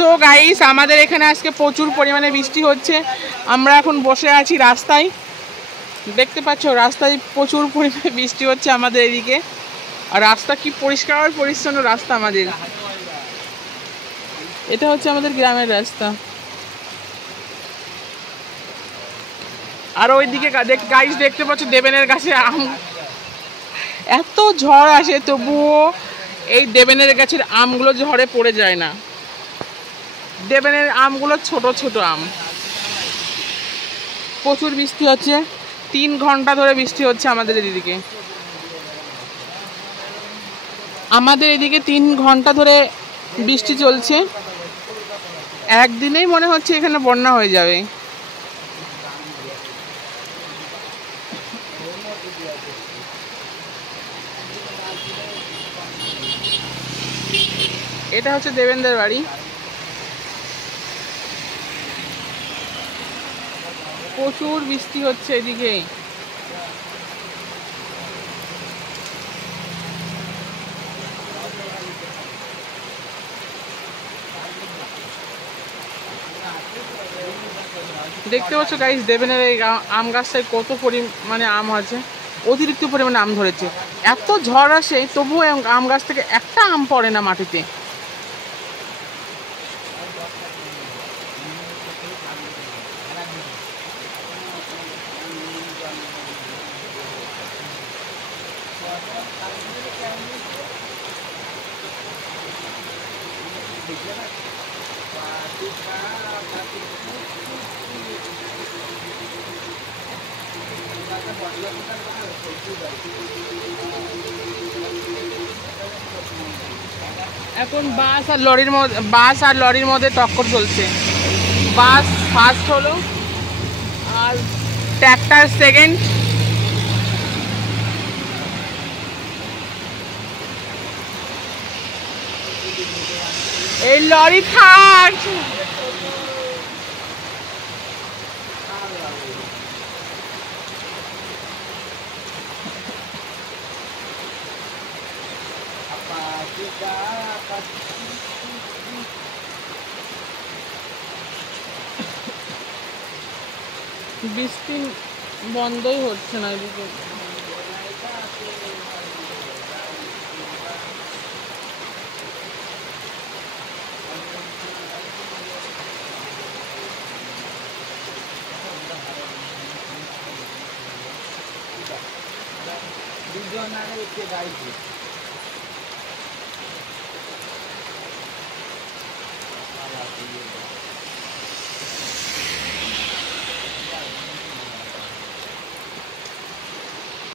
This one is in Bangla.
সো গাইস, আমাদের এখানে আজকে প্রচুর পরিমাণে বৃষ্টি হচ্ছে। আমরা এখন বসে আছি রাস্তায়, দেখতে পাচ্ছ রাস্তায় প্রচুর পরিমাণে বৃষ্টি হচ্ছে আমাদের এদিকে। আর রাস্তা কি পরিষ্কার পরিচ্ছন্ন রাস্তা আমাদের। এটা হচ্ছে আমাদের গ্রামের রাস্তা। আর ওইদিকে গাইস দেখতে পাচ্ছ দেবেনের গাছে আম। এত ঝড় আসে তবুও এই দেবেনের গাছের আমগুলো ঝড়ে পড়ে যায় না। দেবেনের আমগুলো ছোট ছোট আম। প্রচুর বৃষ্টি হচ্ছে, 3 ঘন্টা ধরে বৃষ্টি হচ্ছে আমাদের এদিকে। আমাদের এদিকে 3 ঘন্টা ধরে বৃষ্টি চলছে। একদিনেই মনে হচ্ছে এখানে বন্যা হয়ে যাবে। এটা হচ্ছে দেবেনদের বাড়ি। প্রচুর বৃষ্টি হচ্ছে এদিকে। দেখতে পাচ্ছ গাইস, দেবেনের এই আম গাছটায় কত পরিমাণে আম আছে। অতিরিক্ত পরিমাণে আম ধরেছে। এত ঝড় আসে তবুও আম গাছ থেকে একটা আম পড়ে না মাটিতে। এখন বাস আর লরির মধ্যে টক্কর চলছে। বাস ফার্স্ট হলো আর ট্র্যাক্টর সেকেন্ড। এই লরি থার্ড। বৃষ্টি বন্ধই হচ্ছে না এদিকে। দুজন আগে গাড়ি